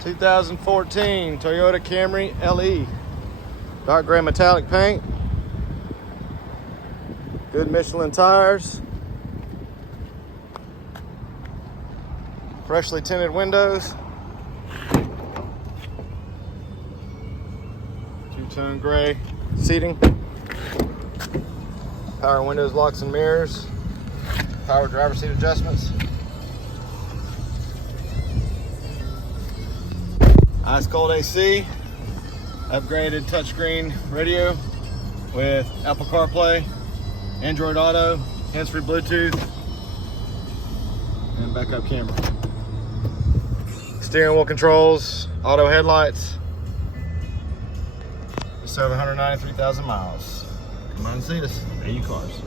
2014 Toyota Camry LE. Dark gray metallic paint. Good Michelin tires. Freshly tinted windows. Two-tone gray seating. Power windows, locks and mirrors. Power driver seat adjustments. Ice cold AC. Upgraded touchscreen radio with Apple Carplay, Android Auto, hands-free Bluetooth, and backup camera. Steering wheel controls, auto headlights. Just over 193,000 miles. Come on and see us. AU Cars.